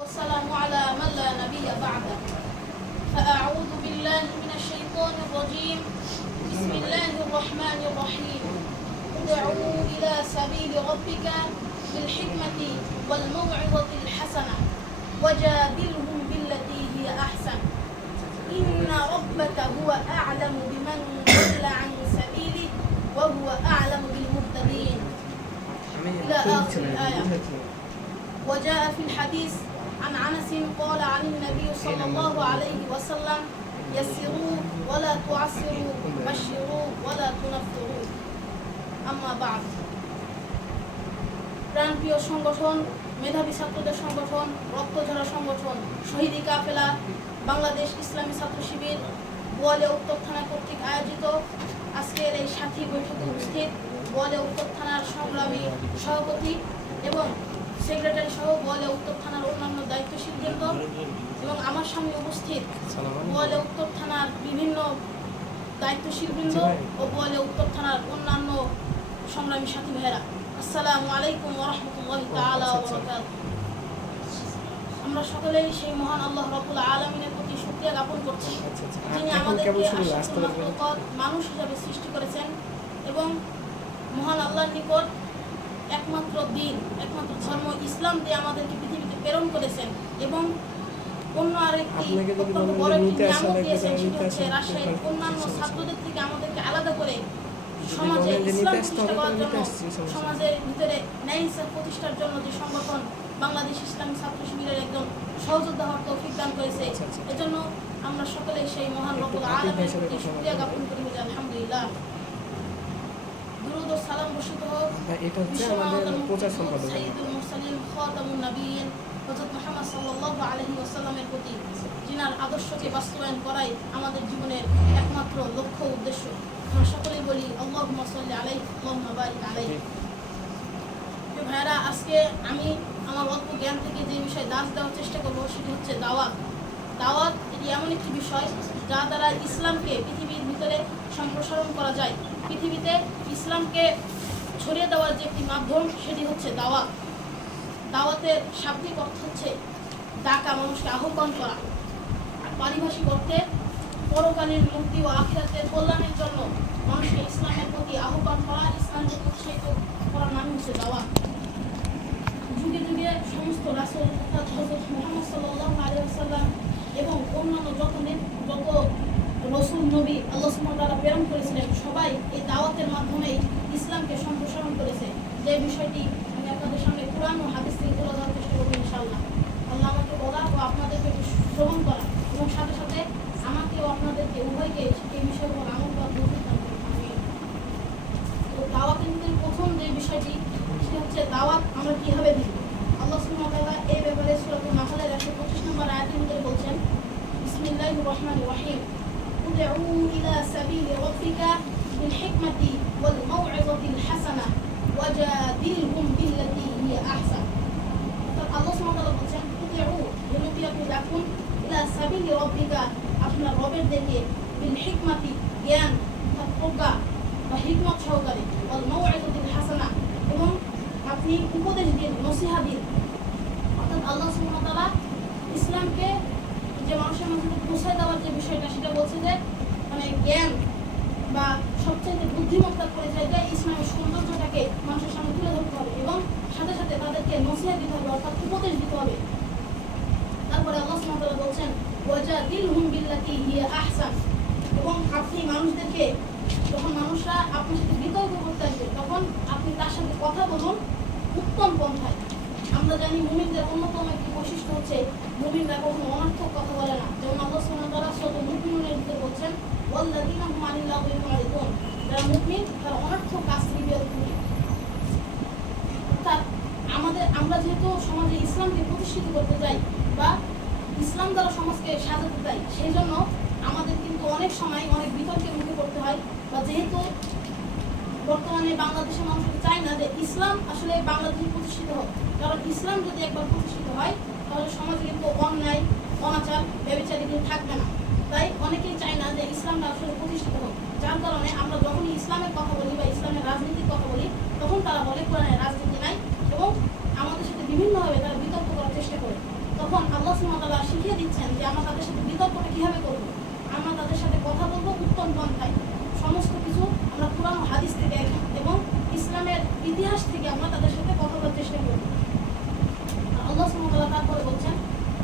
والسلام على من لا نبي بعده فأعوذ بالله من الشيطان الرجيم بسم الله الرحمن الرحيم ادعوا إلى سبيل ربك بالحكمة والموعظة الحسنة وجادلهم بالتي هي أحسن إن ربك هو أعلم بمن ضل عن سبيله وهو أعلم بالمهتدين إلى آخر الآية. وجاء في الحديث عن أنس قال عن النبي صلى الله عليه وسلم يسروا ولا تعسروا بشروا ولا تنفروا أما بعد প্রাণপ্রিয় সংগঠন, মেধাবী ছাত্রদের সংগঠন, রক্তঝরা সংগঠন শহীদি কাফেলা বাংলাদেশ ইসলামী ছাত্র শিবির বোয়ালিয়া উত্তর থানা কর্তৃক আয়োজিত আজকের এই সাথী বৈঠকে উপস্থিত বোয়ালিয়া উত্তর থানার সংগ্রামী সভাপতি এবং সেক্রেটারি সহ বোয়ালিয়া উত্তর থানার অন্যান্য দায়িত্বশীল বৃন্দ এবং আমার সামনে উপস্থিত বোয়ালিয়া উত্তর থানার বিভিন্ন দায়িত্বশীল বৃন্দ ও বোয়ালিয়া উত্তর থানার অন্যান্য সংগ্রামী সাথী ভাইয়েরা, আসসালামু আলাইকুম ওয়া রাহমাতুল্লাহি তাআলা ওয়া বারাকাতুহু। আমরা সকলেই সেই মহান আল্লাহ রাব্বুল আলামিনের প্রতি শুকরিয়া জ্ঞাপন করছি, যিনি আমাদেরকে মানুষ হিসাবে সৃষ্টি করেছেন এবং মহান আল্লাহর নিকট একমাত্র ধর্ম ইসলাম দিয়ে আমাদেরকে পৃথিবীতে প্রেরণ করেছেন এবং অন্য আরেকটি অত্যন্ত বড় একটি নিয়ামত দিয়েছেন, সেটি হচ্ছে রাজশাহীর অন্যান্য ছাত্রদের থেকে আমাদেরকে আলাদা করে সমাজে ইসলাম প্রতিষ্ঠা করার জন্য, সমাজের ভিতরে ন্যায় ইনসাফ প্রতিষ্ঠার জন্য যে সংগঠন বাংলাদেশ ইসলামী ছাত্র শিবিরের একজন সহযোদ্ধা হওয়ার তৌফিক দান করেছে। এজন্য আমরা সকলেই সেই মহান রব্বুল আলামিনের প্রতি শুকরিয়া জ্ঞাপন করি। আলহামদুলিল্লাহ। দুরূদ ও সালাম বর্ষিত হোক এটা হচ্ছে আমাদের প্রচার সম্পাদক সাইয়্যিদুল মুরসালিন খাতামুন নবিয়্যিন হযরত মুহাম্মদ সাল্লাল্লাহু আলাইহি ওয়াসাল্লামের প্রতি, যিনার আদর্শকে বাস্তবায়ন করাই আমাদের জীবনের একমাত্র লক্ষ্য উদ্দেশ্য। আমরা সকলেই বলি আল্লাহুম্মা সাল্লি আলাইহি আল্লাহুম্মা বারিক আলাইহি। ভাইরা, আজকে আমি আমার অল্প জ্ঞান থেকে যে বিষয়ে দাস দেওয়ার চেষ্টা করবো সেটি হচ্ছে দাওয়াত। দাওয়াত এটি এমন একটি বিষয় যা দ্বারা ইসলামকে পৃথিবীর ভিতরে সম্প্রসারণ করা যায়। পৃথিবীতে ইসলামকে ছড়িয়ে দেওয়ার যে একটি মাধ্যম সেটি হচ্ছে দাওয়াত। দাওয়াতের শাব্দিক অর্থ হচ্ছে ডাকা, মানুষকে আহ্বান করা। পারিভাষিক অর্থে পরকালীন মুক্তি ও আখিরাতের কল্যাণের জন্য মানুষকে ইসলামের প্রতি আহ্বান করা, ইসলামের প্রতি উৎসাহিত করার নাম হচ্ছে দাওয়াত। যুগে যুগে সমস্ত রাসূল অর্থাৎ হযরত মুহাম্মদ সাল্লাল্লাহু আলাইহি ওয়াসাল্লাম এবং অন্যান্য যত রসুল নবী আল্লাহ সুবহানাহু ওয়া তাআলা প্রেরণ করেছিলেন, সবাই এই দাওয়াতের মাধ্যমে ইসলামকে সম্প্রসারণ করেছে। যে বিষয়টি আমি আপনাদের সামনে কুরআন ও হাদিস থেকে তুলে ধরার চেষ্টা করব ইনশাআল্লাহ। আল্লাহ আমাকে বলা ও আপনাদেরকে শ্রবণ করা এবং সাথে সাথে আমাকে ও আপনাদেরকে উভয়কে এই বিষয়ের উপর আমল করার তৌফিক দান করুন। আমিন। তো দাওয়াতের প্রথম যে বিষয়টি সেটা হচ্ছে দাওয়াত আমরা কিভাবে দিব। আল্লাহ সুবহানাহু ওয়া তাআলা এই ব্যাপারে সূরাতুল নাহলের 125 নম্বর আয়াতের মধ্যে বলছেন, বিসমিল্লাহির রহমানির রহিম, ادعوا إلى سبيل ربك بالحكمة والموعظة الحسنة وجادلهم بالتي هي أحسن। আল্লাহ সুবহানাহু ওয়া তাআলা বলেন, উদউ বিনতি আপনি ডাকুন, ইলা সাবিলি রব্বিকা আপনার রবের দিকে, বিল হিকমাতি জ্ঞান প্রজ্ঞা বা হিকমত সহকারে, ওয়াল মাউইযাতিল হাসানা এবং আপনি উপদেশ দিন, নসিহত দিন। অর্থাৎ আল্লাহ সুবহানাহু ওয়া তাআলা ইসলামকে যে মানুষের মধ্যে পৌঁছায় দেওয়ার যে বিষয়টা সেটা বলছে যে মানে জ্ঞান বা সবচেয়ে বুদ্ধিমত্তার পরিচয় দিয়ে ইসলামের সৌন্দর্যটাকে মানুষের সামনে তুলে ধরতে হবে এবং সাথে সাথে তাদেরকে নসিহত দিতে হবে, অর্থাৎ উপদেশ দিতে হবে। তারপরে আল্লাহ সুবহানাহু ওয়া তাআলা বলছেন, ওয়াজাদিলহুম বিল্লাতি হিয়া আহসান এবং আপনি মানুষদেরকে, যখন মানুষরা আপনার সাথে বিতর্ক করতে আসবে তখন আপনি তার সাথে কথা বলুন উত্তম পন্থায়। আমরা জানি মুমিনদের অন্যতম একটি বৈশিষ্ট্য হচ্ছে মুমিনরা কখনো অনর্থক কথা বলে না। যেমন আল্লাহ সুবহানাহু ওয়া তাআলা সূরা মুমিনুনের ভিতরে বলছেন, ওয়াল্লাযীনা হুম আনিল লাগwi মুরিদুন, যারা মুমিন তারা অনর্থক কাজ থেকে বিরত থাকে। অর্থাৎ আমরা যেহেতু সমাজে ইসলামকে প্রতিষ্ঠিত করতে চাই বা ইসলাম দ্বারা সমাজকে সাজাতে চাই, সেই জন্য আমাদের কিন্তু অনেক সময় অনেক বিতর্কের মুখে পড়তে হয়। বা যেহেতু বর্তমানে বাংলাদেশের মানুষ চায় না যে ইসলাম আসলে বাংলাদেশে প্রতিষ্ঠিত হোক, কারণ ইসলাম যদি একবার প্রতিষ্ঠিত হয় তাহলে সমাজে কিন্তু অন্যায়, অনাচার, ব্যভিচার কিন্তু থাকবে না। তাই অনেকেই চায় না যে ইসলামটা আসলে প্রতিষ্ঠিত হোক। যার কারণে আমরা যখনই ইসলামের কথা বলি বা ইসলামের রাজনীতির কথা বলি তখন তারা বলে কোরআনের রাজনীতি নাই এবং আমাদের সাথে বিভিন্নভাবে তারা বিতর্ক করার চেষ্টা করে। তখন আল্লাহ সুবহানাহু ওয়া তাআলা শিখিয়ে দিচ্ছেন যে আমরা তাদের সাথে বিতর্কটা কিভাবে করব। আমরা তাদের সাথে কথা বলবো উত্তম পন্থায়, সমস্ত কিছু আমরা কুরআন ও হাদিস থেকে এবং ইসলামের ইতিহাস থেকে আমরা তাদের সাথে কথা বলার চেষ্টা করব। আল্লাহ সুবহানাহু ওয়া তাআলা তারপরে বলছেন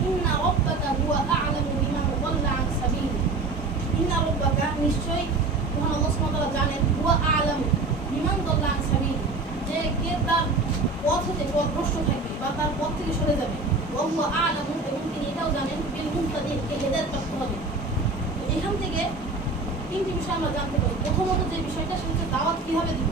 ইন্না রাব্বাকা হুয়া আ'লামু বিমান দাল্লা আন সাবিলি। ইন্না রাব্বাকা নিশ্চয়ই মহান আল্লাহ সুবহানাহু ওয়া তাআলা জানেন হুয়া আ'লামু বিমান দাল্লা আন সাবিলি, যে কে তার পথ হতে পথভ্রষ্ট থাকবে বা তার পথ থেকে সরে যাবে। ওয়া হুয়া আ'লামু, এবং তিনি এটাও জানেন বিল মুহতাদিন, কে হেদায়েত প্রাপ্ত হবে। তো এখান থেকে তিনটি বিষয় আমরা জানতে পারি। প্রথমত যে বিষয়টা সেটা হচ্ছে দাওয়াত কিভাবে দিব,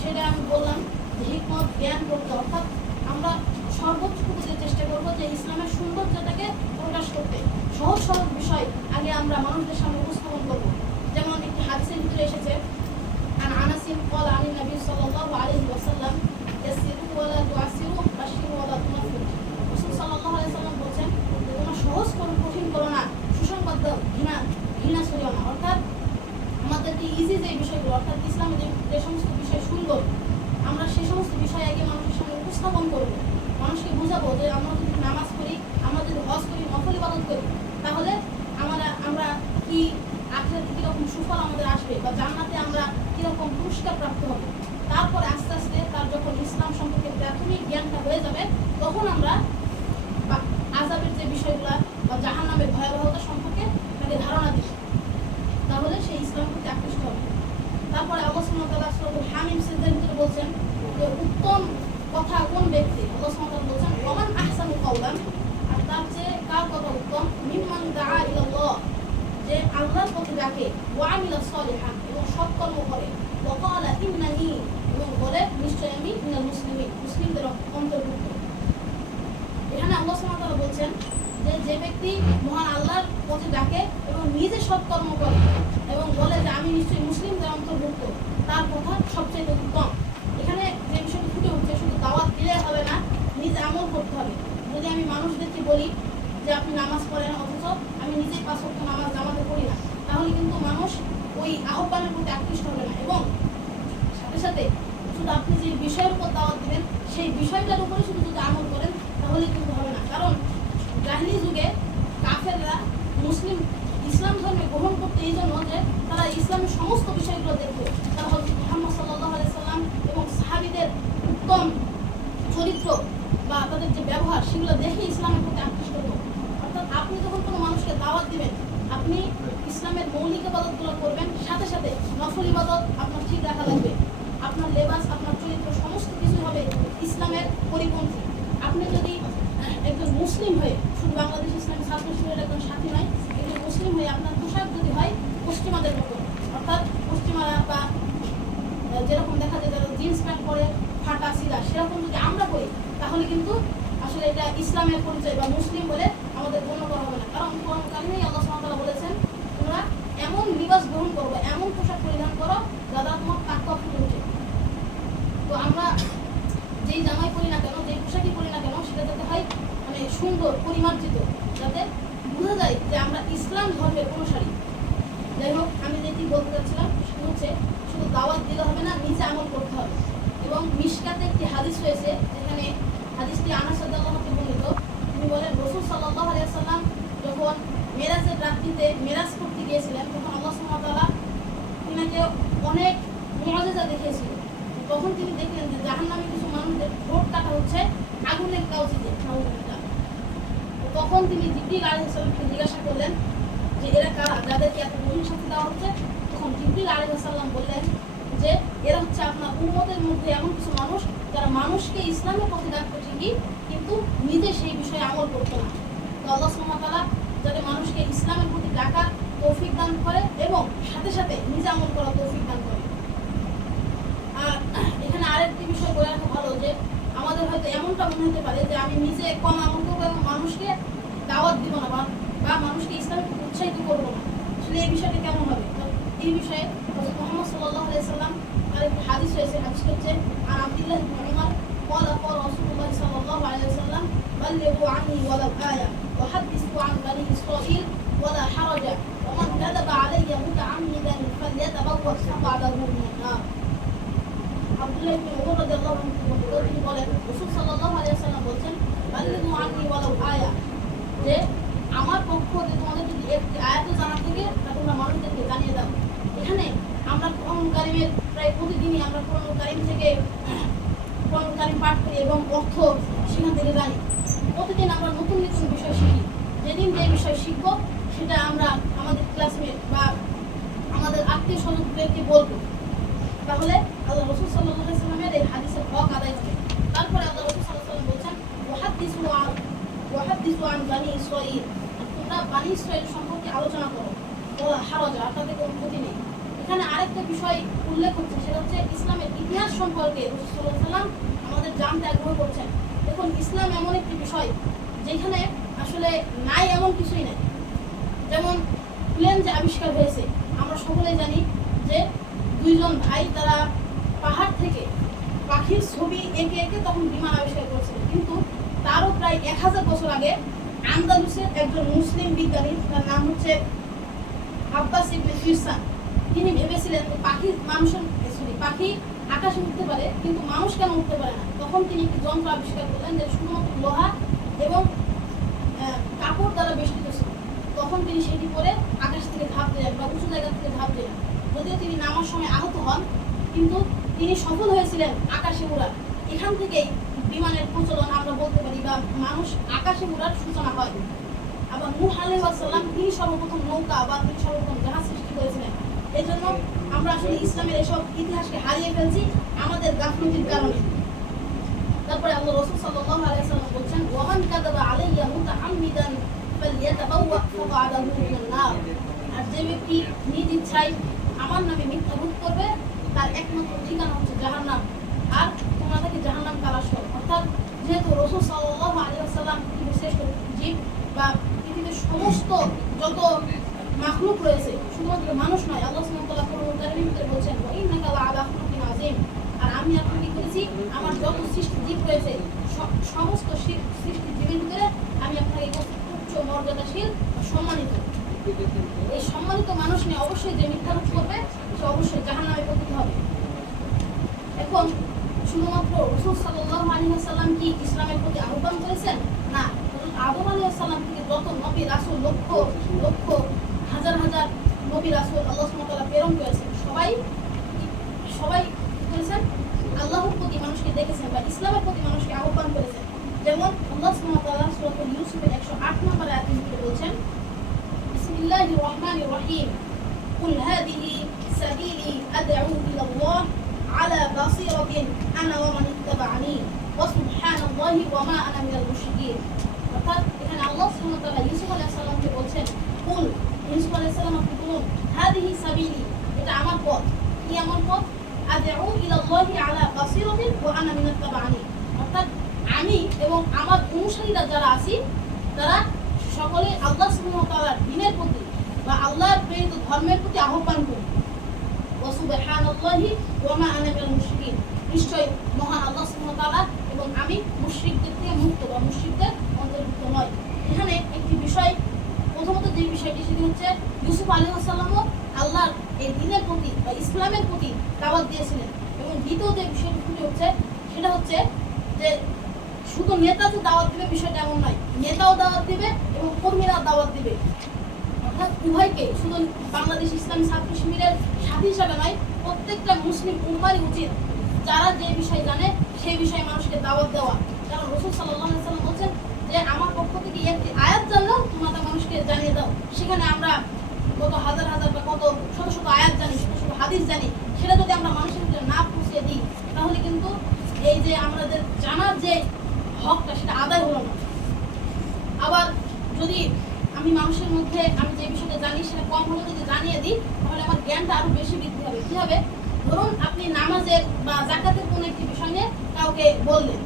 সেটা আমি বললাম যে হিকমত জ্ঞান করতে, অর্থাৎ আমরা সর্বোচ্চ করতে চেষ্টা করবো যে ইসলামের সৌন্দর্যটাকে প্রকাশ করতে সহজ সহজ বিষয় আগে আমরা মানুষদের সামনে উপস্থাপন করবো। যেমন একটি হাদিসের ভিতরে এসেছে আন আনাসিন ক্বালা আনিন নবী সাল্লাল্লাহু আলাইহি ওয়াসাল্লাম ইয়াসসিরু ওয়া লা তুআসসিরু বাশশিরু ওয়া লা তুনাফফিরু। রাসূল সাল্লাল্লাহু আলাইহি ওয়াসাল্লাম বলেন যে তোমরা সহজ করো, কঠিন করো না, সুসংবাদ দাও, ঘৃণা ছড়িও না। অর্থাৎ আমাদেরকে ইজি যে বিষয়গুলো, অর্থাৎ ইসলামে যে সমস্ত বিষয় সুন্দর, আমরা সেই সমস্ত বিষয় আগে মানুষের সামনে উপস্থাপন করবো। মানুষকে বুঝাবো যে আমরা যদি নামাজ পড়ি, আমরা যদি হজ করি, নফল ইবাদত করি, তাহলে আমরা কি আখিরাতে কিরকম সুফল আমাদের আসবে বা জান্নাতে আমরা কিরকম পুরস্কার প্রাপ্ত হব। তারপরে আস্তে আস্তে তার যখন ইসলাম সম্পর্কে প্রাথমিক জ্ঞানটা হয়ে যাবে, তখন আমরা আযাবের যে বিষয়গুলো বা জাহান্নামের ভয়াবহতা সম্পর্কে তাকে ধারণা দিব, তাহলে সেই ইসলাম প্রতি আকৃষ্ট হবে। তারপরে আল্লাহ সুবহানাহু ওয়া তাআলা সূরা হামিম সিজদার ভিতরে বলছেন যে উত্তম কথা কোন ব্যক্তি, আল্লাহ সুবহানাহু ওয়া তাআলা বলছেন ওমান আহসানু কাওলান, আর তার চেয়ে কার কথা উত্তম, মিম্মান দাআ ইলাল্লাহ, যে আল্লাহর পথে ডাকে, ওয়া আমিলা সালিহান, এবং সৎকর্ম করে, ওয়া ক্বালা ইন্নানি, এবং বলে নিশ্চয় আমি মিনাল মুসলিমিন, মুসলিমদের অন্তর্ভুক্ত। এখানে আল্লাহ সুবহানাহু ওয়া তাআলা বলছেন যে ব্যক্তি মহান আল্লাহর পথে ডাকে এবং নিজে সৎকর্ম করে এবং বলে যে আমি নিশ্চয়ই মুসলিমদের অন্তর্ভুক্ত, তার কথা সবচেয়ে উত্তম। এখানে যে বিষয়টি ফুটে উঠছে, শুধু দাওয়াত দিলে হবে না, নিজে আমল করতে হবে। যদি আমি মানুষদেরকে বলি যে আপনি নামাজ পড়েন, অথচ আমি নিজেই 5 ওয়াক্ত নামাজ জামাতে পড়ি না, তাহলে কিন্তু মানুষ ওই আহ্বানের প্রতি আকৃষ্ট হবে না। এবং সাথে সাথে শুধু আপনি যে বিষয়ের উপর দাওয়াত দিবেন, সেই বিষয়টার উপরে শুধু যদি আমল করেন, তাহলে কিন্তু হবে না। কারণ জাহিলি যুগে কাফেররা ইসলাম ধর্মে গ্রহণ করতে এই জন্য যে তারা ইসলামের সমস্ত বিষয়গুলো দেখতো, তারা হযরত মুহাম্মদ সাল্লাল্লাহু আলাইহি সাল্লাম এবং সাহাবীদের উত্তম চরিত্র বা তাদের যে ব্যবহার, সেগুলো দেখে ইসলামের প্রতি আকৃষ্ট হতো। অর্থাৎ আপনি যখন কোনো মানুষকে দাওয়াত দিবেন, আপনি ইসলামের মৌলিক ইবাদতগুলো করবেন, সাথে সাথে নফল ইবাদত আপনার ঠিক রাখা লাগবে। আপনার লেবাস, আপনার চরিত্র, সমস্ত কিছু হবে ইসলামের পরিপন্থী। আপনি যদি একজন মুসলিম হয়ে, শুধু বাংলাদেশ ইসলামী ছাত্র শিবিরের একজন সাথী নয়, একজন মুসলিম হয়ে আপনার পোশাক যদি হয় পশ্চিমাদের মতো, অর্থাৎ পশ্চিমারা বা যেরকম দেখা যায় যারা জিন্স প্যান্ট পরে ফাটা সিরা, সেরকম যদি আমরা পড়ি, তাহলে কিন্তু আসলে এটা ইসলামের পরিচয় বা মুসলিম বলে আমাদের গণ্য করা হবে না। কারণ কোরআন কারিমে আল্লাহ সুবহানাহু ওয়া তাআলা বলেছেন তোমরা এমন লিবাস গ্রহণ করবে, এমন পোশাক পরিধান করো যারা তোমার তাকওয়া ফুটে ওঠে। তো আমরা যেই জামাই পরি না কেন, যেই পোশাকই পরি না কেন, সেটা যাতে হয় মানে সুন্দর, পরিমার্জিত, যাতে বোঝা যায় যে আমরা ইসলাম ধর্মের অনুসারী। যাই হোক, আমি যেটি বলতে চাচ্ছিলাম সেটা হচ্ছে শুধু দাওয়াত দিলে হবে না, নিজে আমল করতে হবে। এবং মিশকাতে একটি হাদিস রয়েছে, যেখানে হাদিসটি আনাস রাদিয়াল্লাহু আনহু বর্ণিত। তিনি বলেন রাসূল সাল্লাল্লাহু আলাইহি ওয়াসাল্লাম যখন মেরাজের রাত্রিতে মেরাজ করতে গিয়েছিলেন, তখন আল্লাহ সুবহানাহু ওয়া তাআলা তিনাকে অনেক মুআজিজা দেখিয়েছিলেন। তখন তিনি দেখলেন যে জাহান্নামে কিছু মানুষদের ঠোঁট কাটা হচ্ছে আগুনের কাউচিতে। তখন তিনি জিবরিল আলাইহিস সালামকে জিজ্ঞাসা করলেন যে এরা কারা, যাদেরকে এত কঠিন শাস্তি দেওয়া হচ্ছে। তখন জিবরিল আলাইহিস সালাম বললেন যে এরা হচ্ছে আপনার উম্মতের মধ্যে এমন কিছু মানুষ যারা মানুষকে ইসলামের পথে ডাকতো ঠিকই, কিন্তু নিজে সেই বিষয়ে আমল করতো না। তো আল্লাহ সুবহানাহু ওয়া তাআলা যাতে মানুষকে ইসলামের প্রতি ডাকার তৌফিক দান করে এবং সাথে সাথে নিজে আমল করার তৌফিক দান করে। আর এখানে আরেকটি বিষয় বলে রাখা ভালো যে আমাদের হয়তো এমনটা মনে হতে পারে যে আমি নিজে কম আমল করবো এবং মানুষকে দাওয়াত দিব না বা মানুষকে ইসলামের প্রতি উৎসাহিত করবো না। আসলে এই বিষয়টা কেমন হবে? এই বিষয়ে হযরত মুহাম্মদ সাল্লাল্লাহু আলাইহি সাল্লাম তার একটি হাদিস রয়েছে, হাদিসটা হচ্ছে আর আব্দুল্লাহ ইবনে উমর قال قال رسول الله صلى الله عليه وسلم بلغوا عني ولو آية وحدثوا عن بني إسرائيل ولا حرج ومن كذب علي متعمدا فليتبوأ مقعده من النار. আব্দুল্লাহ ইবনে ওমর রাদিয়াল্লাহু আনহু থেকে তিনি বলেন রাসূল সাল্লাল্লাহু আলাইহি ওয়াসাল্লাম বলেন বাল্লিগু আন্নী ওয়ালাউ আয়া, যে আমার পক্ষ হতে তোমাদের যদি একটি আয়াতও জানা থাকে তা তোমরা মানুষদেরকে জানিয়ে দাও। এখানে আমরা কোরআন কারীমের প্রায় প্রতিদিনই আমরা কোরআন কারীম থেকে কোরআন কারীম পাঠ করি এবং অর্থ সেখান থেকে জানি। প্রতিদিন আমরা নতুন নতুন বিষয় শিখি। যেদিন যে বিষয় শিখবো সেটা আমরা আমাদের ক্লাসমেট বা আমাদের আত্মীয় স্বজনদেরকে বলবো। তাহলে আল্লাহ রাসূল সাল্লাল্লাহু আলাইহি ওয়াসাল্লামের এই হাদিসের হক আদায় হবে। তারপরে আল্লাহ রাসূল সাল্লাল্লাহু আলাইহি ওয়াসাল্লাম বলেছেন ওয়াহাদিসু আন বানি ইসরাঈল, তোমরা বানি ইসরাঈল সম্পর্কে আলোচনা করো, ওলা হারাজা, তাতে কোনো ক্ষতি নেই। এখানে আরেকটা বিষয় উল্লেখ হচ্ছে, সেটা হচ্ছে ইসলামের ইতিহাস সম্পর্কে রাসূল সাল্লাল্লাহু আলাইহি ওয়াসাল্লাম আমাদের জানতে আগ্রহ করছেন। দেখুন, ইসলাম এমন একটি বিষয় যেখানে আসলে নাই এমন কিছুই নাই। যেমন প্লেন যে আবিষ্কার হয়েছে, আমরা সকলেই জানি যে দুইজন ভাই তারা পাহাড় থেকে পাখির ছবি এঁকে এঁকে তখন বিমান আবিষ্কার করেছিলেন। কিন্তু তারও প্রায় 1000 বছর আগে আন্দালুসের একজন মুসলিম বিজ্ঞানী, তার নাম হচ্ছে আব্বাস ইবনে ফিরসান, তিনি ভেবেছিলেন পাখি আকাশে উঠতে পারে কিন্তু মানুষ কেন উঠতে পারে না। তখন তিনি একটি যন্ত্র আবিষ্কার করলেন যে শুধুমাত্র লোহা এবং কাপড় দ্বারা বেষ্টিত ছিল। তখন তিনি সেটি পরে আকাশ থেকে ঝাঁপ দিলেন বা উঁচু জায়গা থেকে ঝাঁপ দিলেন। যদিও তিনি নামার সময় আহত হন, কিন্তু তিনি সফল হয়েছিলেন আকাশে উড়ার। এখান থেকেই বিমানের প্রচলন আমরা বলতে পারি, বা মানুষ আকাশে উড়ার সূচনা হয়। আবার নূহ আলাইহিস সালাম তিনি সর্বপ্রথম নৌকা বা তিনি সর্বপ্রথম জাহাজ সৃষ্টি করেছিলেন। এই জন্য আমরা আসলে ইসলামের এসব ইতিহাসকে হারিয়ে ফেলছি আমাদের গাফলতির কারণে। তারপরে আল্লাহ রাসূল সাল্লাল্লাহু আলাইহি ওয়াসাল্লাম বলেছেন ওয়ামান কাযাবা আলাইয়া মুতাআম্মিদান ফালইয়াতাবাওয়া মাকআদাহু মিনান নার, আর যে ব্যক্তি নিজ ইচ্ছায় আমার নামে মিথ্যারোপ করবে তার একমাত্র ঠিকানা হচ্ছে জাহান্নাম, আর তোমরা তাকে জাহান্নাম তালাশ করো। অর্থাৎ যেহেতু রাসূল সাল্লাল্লাহু আলাইহি ওয়াসাল্লাম পৃথিবীর শ্রেষ্ঠ জীব বা পৃথিবীর সমস্ত যত মাখলুক রয়েছে, শুধুমাত্র মানুষ নয়, আল্লাহ সুবহানাহু ওয়া তাআলা কোরআনুল কারীমের ভিতরে বলেছেন ওয়া ইন্নাকা লাআলা খুলুকিন আযীম, আর আমি আপনাকে করেছি আমার যত সৃষ্টি জীব রয়েছে সমস্ত সৃষ্টি জীবের ভিতরে আমি আপনাকে উচ্চ মর্যাদাশীল সম্মানিত। এই সম্মানিত মানুষ নিয়ে অবশ্যই যে মিথ্যারোপ করবে সে অবশ্যই জাহান্নামে পতিত হবে। এখন শুধুমাত্র রাসূল সাল্লাল্লাহু আলাইহি ওয়াসাল্লাম কি ইসলামের প্রতি আহ্বান করেছেন? না, আদম আলাইহিস সালাম থেকে যত নবী রাসূল লক্ষ লক্ষ হাজার হাজার নবী রাসূল আল্লাহ সুবহানাহু ওয়া তাআলা প্রেরণ করেছেন, সবাই করেছেন আল্লাহর প্রতি মানুষকে দেখেছেন বা ইসলামের প্রতি মানুষকে আহ্বান করেছেন। যেমন আল্লাহ সুবহানাহু ওয়া তাআলা সূরা ইউসুফের 108 নম্বর আয়াতে বলছেন বিসমিল্লাহির রহমানির রহিম কুল হাদিহি সাবিলি আদ'উ ইলাল্লাহ আলা বাসীরাতিন আনা ওয়া মান ইত্তাবা'আনি ওয়া সুবহানাল্লাহি ওয়া মা আনা মিনাল মুশরিকিন। অর্থাৎ এখানে আল্লাহ সুবহানাহু ওয়া তাআলা ইউসুফ আলাইহিস সালামকে বলছেন কুল, ইউসুফ আলাইহিস সালাম আপনি বলুন হাদিহি সাবিলি, এটা আমার পথ। কি আমার পথ? আদ'উ ইলাল্লাহি আলা বাসীরাতিন ওয়া আনা মিনাত তাবা'আনি, অর্থাৎ আমি এবং আমার অনুসারীরা যারা আছি তারা সকলে আল্লাহ সুবহানাহু ওয়া তাআলার দ্বীনের প্রতি বা আল্লাহর প্রেরিত ধর্মের প্রতি আহ্বান করি। ওয়া সুবহানাল্লাহি ওয়া মা আনা মিনাল মুশরিকিন, নিশ্চয় মহান আল্লাহ সুবহানাহু ওয়া তাআলা এবং আমি মুশরিকদের থেকে মুক্ত বা মুশরিকদের অন্তর্ভুক্ত নয়। এখানে একটি বিষয়, প্রথমত যে বিষয়টি সেটি হচ্ছে ইউসুফ আলাইহিস সালামও আল্লাহর এই দ্বীনের প্রতি বা ইসলামের প্রতি দাওয়াত দিয়েছিলেন। এবং দ্বিতীয় যে বিষয়টি ফুটে উঠছে সেটা হচ্ছে যে শুধু নেতা যে দাওয়াত দিবে বিষয়টা এমন নয়, নেতাও দাওয়াত দিবে এবং কর্মীরাও দাওয়াত দিবে। অর্থাৎ উভয়কে, শুধু বাংলাদেশ ইসলামী ছাত্র শিবিরের সাথী হিসাবে নয়, প্রত্যেকটা মুসলিম উম্মারই উচিত যারা যে বিষয় জানে সেই বিষয়ে মানুষকে দাওয়াত দেওয়া। কারণ রাসূল সাল্লাল্লাহু আলাইহি ওয়াসাল্লাম বলেছেন যে আমার পক্ষ থেকে একটি আয়াত জানলেও তোমরা মানুষকে জানিয়ে দাও। সেখানে আমরা কত হাজার হাজার বা কত শত শত আয়াত জানি, শত শত হাদিস জানি, সেটা যদি আমরা মানুষের ভিতরে না পৌঁছে দিই তাহলে কিন্তু এই যে আমাদের জানার যে হকটা সেটা আদায় হলো না। আবার যদি আমি মানুষের মধ্যে আমি যে বিষয়টা জানি সেটা কম হলে যদি জানিয়ে দিই তাহলে আমার জ্ঞানটা আরো বেশি বৃদ্ধি হবে। কি হবে? ধরুন আপনি নামাজের বা যাকাতের কোনো একটি বিষয় নিয়ে কাউকে বললেন,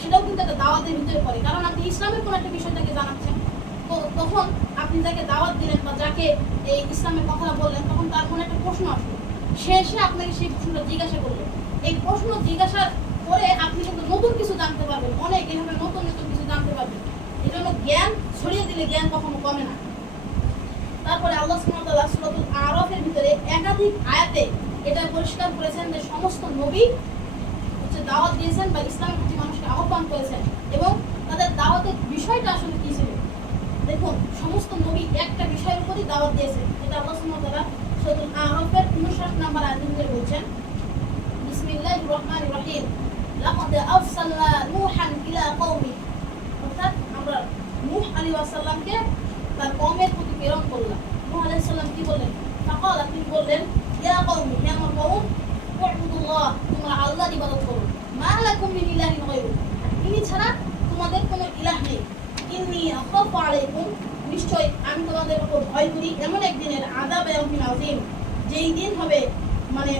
সেটাও কিন্তু একটা দাওয়াতের ভিতরে পড়ে, কারণ আপনি ইসলামের কোনো একটা বিষয় তাকে জানাচ্ছেন। তো তখন আপনি যাকে দাওয়াত দিলেন বা যাকে এই ইসলামের কথাটা বললেন তখন তার মনে একটা প্রশ্ন আসলো, সে এসে আপনাকে সেই প্রশ্নটা জিজ্ঞাসা করলো। এই প্রশ্ন জিজ্ঞাসার পরে আপনি কিন্তু নতুন কিছু জানতে পারবেন, অনেক এভাবে নতুন নতুন কিছু জানতে পারবেন। এই জন্য জ্ঞান ছড়িয়ে দিলে জ্ঞান কখনো কমে না। তারপরে আল্লাহ সুবহানাহু ওয়া তাআলা সূরাতুল আরাফের ভিতরে একাধিক আয়াতে এটা পরিষ্কার করেছেন যে সমস্ত নবী দাওয়াত দিয়েছেন বা ইসলামের প্রতি মানুষকে আহ্বান করেছেন এবং তাদের দাওয়াতের বিষয়টা আসলে কি ছিল। দেখুন, সমস্ত নবী একটা বিষয়ের উপরই দাওয়াত দিয়েছে। এটা আল্লাহ সুবহানাহু ওয়া তাআলা সূরা আরাফের 59 নম্বর আয়াতে বলছেন, বিসমিল্লাহির রহমানির রহিম, লাকাদ আরসালনা নূহান ইলা কওমি, অর্থাৎ আমরা নূহ আলাইহিস সালামকে তার কওমের প্রতি প্রেরণ করলাম। নূহ আলাইহিস সালাম কি বললেন? ফাকালা, তিনি বললেন, ইয়া কওমি, হে আমার কওম, উবুদুল্লাহ, তোমরা আল্লাহর ইবাদত করো, মা লাকুম মিন ইলাহিন গায়রু, তিনি ছাড়া তোমাদের কোনো ইলাহ নেই। ইন্নী আখাফু আলাইকুম, নিশ্চয় আমি তোমাদের উপর ভয় করি এমন একদিনের আযাব ইয়াউমিন আযীম, যেই দিন হবে মানে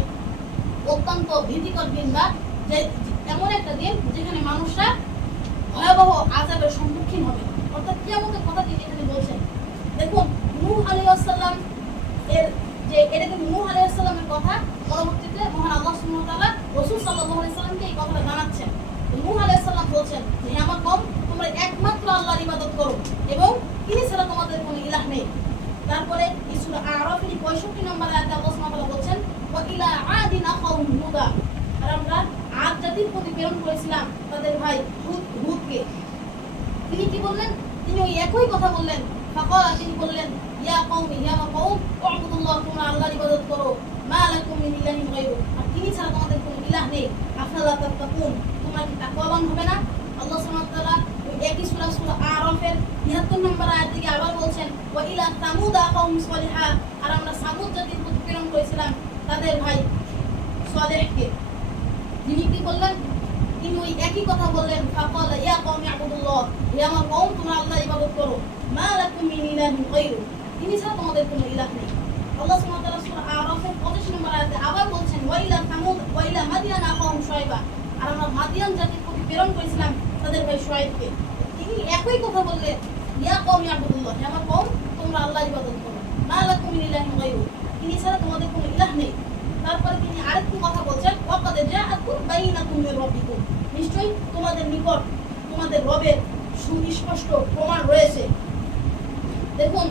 অত্যন্ত ভীতিকর দিন, বা যে এমন একটা দিন যেখানে মানুষরা ভয়াবহ আযাবের সম্মুখীন হবে। অর্থাৎ কিয়ামতের কথা তিনি এখানে বলছেন। দেখুন, নূহ আলাইহিস সালাম এটা কিন্তু নূহ আলাইহিস সালামের কথা, পরবর্তীতে মহান আল্লাহ সুবহানাহু ওয়া তাআলা রাসূল সাল্লাল্লাহু আলাইহি সাল্লামকে এই কথাটা জানাচ্ছেন। নূহ আলাইহিস সালাম বলছেন যে হে আমার কওম, তোমরা একমাত্র আল্লাহর ইবাদত করো এবং তিনি ছাড়া তোমাদের কোনো ইলাহ নেই। তারপরে এই সূরা আরাফের 65 নম্বর আয়াতে আল্লাহ সুবহানাহু ওয়া তাআলা বলছেন, ওয়া ইলা আদিন আখাহুম হুদা, আর আমরা আদ জাতির প্রতি প্রেরণ করেছিলাম তাদের ভাই হুদকে। তিনি কি বললেন? তিনি ওই একই কথা বললেন। ফাকালা, তিনি বললেন, ইয়া কওমি, হে আমার কওম, উবুদুল্লাহ, তোমরা আল্লাহর ইবাদত করো, মা লাকুম মিন ইলাহিন গায়রু, আর তিনি ছাড়া তোমাদের কোনো ইলাহ নেই। আফালা তাত্তাকুন, তোমরা কি তাকওয়াবান হবে না? আল্লাহ সুবহানাহু ওয়া তাআলা ওই একই সূরা আরাফের 73 নম্বর আয়াত থেকে আবার বলছেন, ওয়া ইলা সামুদ আখাহুম সালিহা, আর আমরা সামুদ জাতির প্রতি প্রেরণ করেছিলাম তাদের ভাই সালেহকে। তিনি কি বললেন? তিনি ওই একই কথা বললেন, ফাকালা ইয়া কওমি আবুদুল্লাহ, হে আমার কওম, তোমরা আল্লাহর ইবাদত করো, মা লাকুম মিন ইলাহিন গায়রু, তিনি ছাড়া তোমাদের কোনো ইলাহ নেই। আল্লাহ সুবহানাহু ওয়া তাআলা সূরা আরাফের 25 নম্বর আয়াতে আবার বলছেন, ওয়া ইলা সামুদ ওয়া ইলা মাদিয়ান আখাহুম শুআয়বা, আর আমরা মাদিয়ান জাতির প্রতি প্রেরণ করেছিলাম তাদের ভাই শুআয়বকে। তিনি একই কথা বললেন, ইয়া কওমি আবুদুল্লাহ, হে আমার কওম, তোমরা আল্লাহর ইবাদত করো, মা লাকুম মিন ইলাহিন গায়রু, তিনি ছাড়া তোমাদের কোনো ইলাহ নেই। তারপরে তিনি আরেকটি কথা বলছেন, ওয়াকাদ জাআকুম বাইনাকুম মির রাব্বিকুম, নিশ্চয়ই তোমাদের নিকট তোমাদের রবের সুস্পষ্ট প্রমাণ রয়েছে। দেখুন,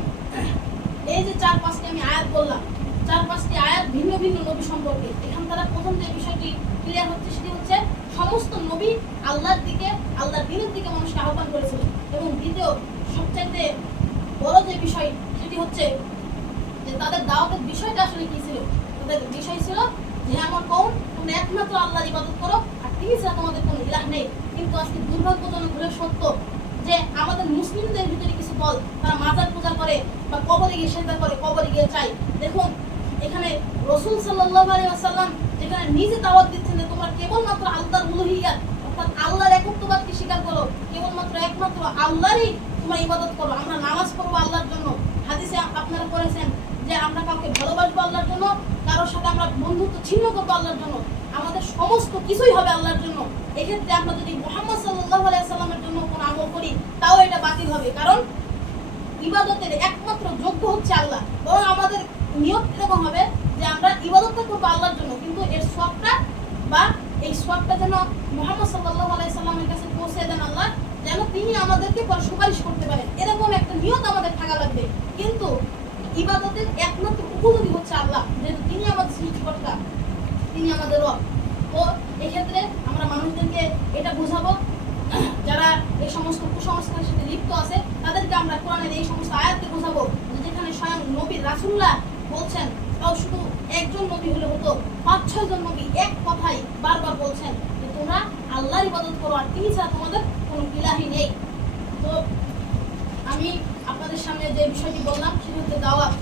এই যে 4-5টি আমি আয়াত বললাম, 4-5টি আয়াত ভিন্ন ভিন্ন নবী সম্পর্কে। এখান দ্বারা প্রথম যে বিষয়টি ক্লিয়ার হচ্ছে সেটি হচ্ছে সমস্ত নবী আল্লাহর দিকে, আল্লাহর দ্বীনের দিকে মানুষকে আহ্বান করেছিলেন। এবং দ্বিতীয় সবচাইতে বড় যে বিষয় সেটি হচ্ছে যে তাদের দাওয়াতের বিষয়টা আসলে কি ছিল। তাদের বিষয় ছিল যে আমার কওম, তোমরা একমাত্র আল্লাহর ইবাদত করো, আর তিনি ছাড়া তোমাদের কোনো ইলাহ নেই। কিন্তু আজকে দুর্ভাগ্যজনক হলে সত্য যে আমাদের মুসলিমদের ভিতরে কিছু দল তারা মাজার পূজা করে বা কবরে গিয়ে সেজদা করে, কবরে গিয়ে চায়। দেখুন, এখানে রাসূল সাল্লাল্লাহু আলাইহি ওয়াসাল্লাম যেখানে নিজে দাওয়াত দিচ্ছেন যে তোমরা কেবলমাত্র আল্লাহর উলুহিয়াত, অর্থাৎ আল্লাহর একত্ববাদকে স্বীকার করো, কেবলমাত্র একমাত্র আল্লাহরই তোমরা ইবাদত করো। আমরা নামাজ পড়বো আল্লাহর জন্য। হাদিসে আপনারা পড়েছেন যে আমরা কাউকে ভালোবাসবো আল্লাহর জন্য, কারোর সাথে আমরা বন্ধুত্ব ছিন্ন করবো আল্লাহর জন্য, আমাদের সমস্ত কিছুই হবে আল্লাহর জন্য। এক্ষেত্রে আমরা যদি মুহাম্মদ সাল্লাল্লাহু আলাইহি সাল্লামের জন্য কোনো আমল করি তাও এটা বাতিল হবে, কারণ ইবাদতের একমাত্র যোগ্য হচ্ছে আল্লাহ। বরং আমাদের নিয়ত এরকম হবে যে আমরা ইবাদতটা করবো আল্লাহর জন্য, কিন্তু এর সওয়াবটা বা এই সওয়াবটা যেন মুহাম্মদ সাল্লাল্লাহু আলাইহি সাল্লামের কাছে পৌঁছে দেন আল্লাহ, যেন তিনি আমাদেরকে পরে সুপারিশ করতে পারেন। এরকম একটা নিয়ত আমাদের থাকা লাগবে। কিন্তু ইবাদতের একমাত্র উপযোগী হচ্ছে আল্লাহ, যেহেতু তিনি আমাদের সৃষ্টিকর্তা, তিনি আমাদের রব। তো এক্ষেত্রে আমরা মানুষদেরকে এটা বোঝাবো, যারা এই সমস্ত কুসংস্কারের সাথে লিপ্ত আছে তাদেরকে আমরা কোরআনের এই সমস্ত আয়াতকে বোঝাবো, যেখানে স্বয়ং নবী রাসূলুল্লাহ বলছেন, তাও শুধু একজন নবী হলে হতো, 5-6 জন নবী এক কথাই বারবার বলছেন যে তোমরা আল্লাহর ইবাদত করো, আর তিনি ছাড়া তোমাদের কোনো ইলাহি নেই। তো আমি আপনাদের সামনে যে বিষয়টি বললাম সেটি হচ্ছে দাওয়াত।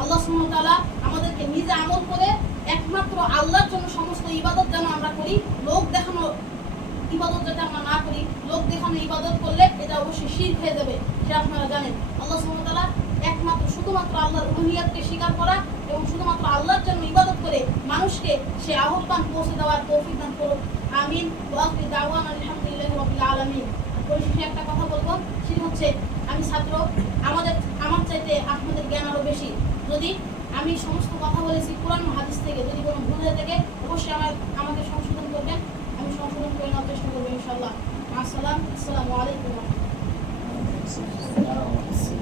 আল্লাহ সুবহানাহু ওয়া তাআলা আমাদেরকে নিজে আমল করে একমাত্র আল্লাহর জন্য সমস্ত ইবাদত যেন আমরা করি, লোক দেখানো ইবাদত যাতে আমরা না করি। লোক দেখানো ইবাদত করলে এটা অবশ্যই শিরক হয়ে যাবে, সেটা আপনারা জানেন। আল্লাহ সুবহানাহু ওয়া তাআলা একমাত্র শুধুমাত্র আল্লাহর উলুহিয়াতকে স্বীকার করা এবং শুধুমাত্র আল্লাহর জন্য ইবাদত করে মানুষকে সে আহ্বান পৌঁছে দেওয়ার তৌফিক দান করুন। আমিন। ওয়া আখিরু দাওয়ানা আলহামদুলিল্লাহি রাব্বিল আলামিন। পরিশেষে একটা কথা বলবো, সেটি হচ্ছে আমি ছাত্র, আমার চাইতে আপনাদের জ্ঞান আরো বেশি। যদি আমি সমস্ত কথা বলেছি কোরআন ও হাদিস থেকে, যদি কোনো ভুল হয়ে থাকে অবশ্যই আমাকে সংশোধন করবেন, আমি সংশোধন করে নেওয়ার চেষ্টা করবো ইনশাআল্লাহ। আসসালামু আলাইকুম।